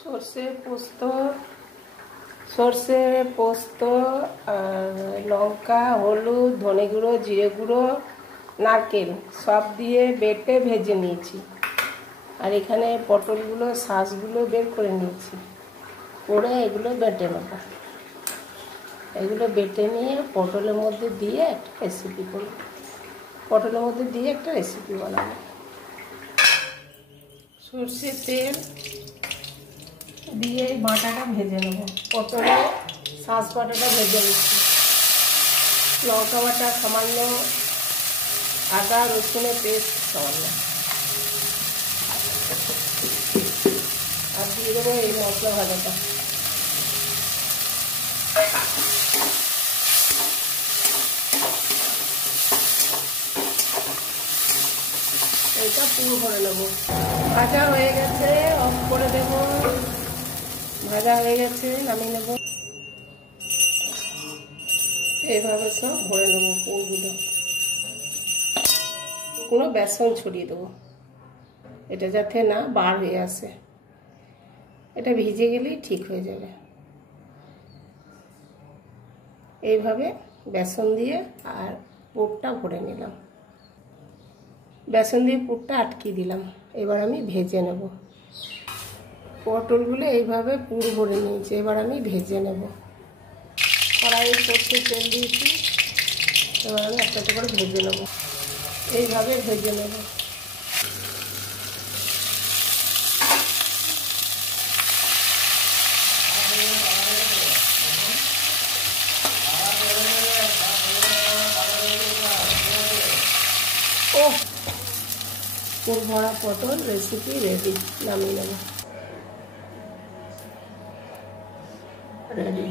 সর্ষে পোস্ত আর লঙ্কা, হলুদ, ধনে গুঁড়ো, জিরে গুঁড়ো, নারকেল সব দিয়ে বেটে ভেজে নিয়েছি। আর এখানে পটলগুলো শাঁসগুলো বের করে নিয়েছি, করে এগুলো বেটে নেব। এগুলো বেটে নিয়ে পটলের মধ্যে দিয়ে একটা রেসিপি করব, পটলের মধ্যে দিয়ে একটা রেসিপি বানাবো। সর্ষের তেল দিয়ে বাটাটা ভেজে নেব, পটলে শাঁস বাটাটা ভেজে নিচ্ছি। লঙ্কা বাটা সামান্য, আদা রসুনের পেস্ট সামান্য, আর দিয়ে দেবো এই মশলা ভাজাটা। এটা পুরো ভরে নেবো। ভাজা হয়ে গেছে, অফ করে দেবো। ভাজা হয়ে গেছে, নামিয়ে নেব। এইভাবে সব ভরে নেবো পুরগুলো। কোনো বেসন ছড়িয়ে দেবো, এটা যাতে না বার হয়ে আসে। এটা ভিজে গেলেই ঠিক হয়ে যাবে। এইভাবে বেসন দিয়ে আর পুরটা ভরে নিলাম। বেসন দিয়ে পুরটা আটকে দিলাম। এবার আমি ভেজে নেব। পটলগুলো এইভাবে পুর ভরে নিয়েছি, এবার আমি ভেজে নেব। কড়াইয়ে সর্ষের তেল দিয়েছি, এবার আমি একটা করে ভেজে নেব। এইভাবে ভেজে নেব। পুর ভরা পটল রেসিপি রেডি, নামিয়ে নেব। রেডি।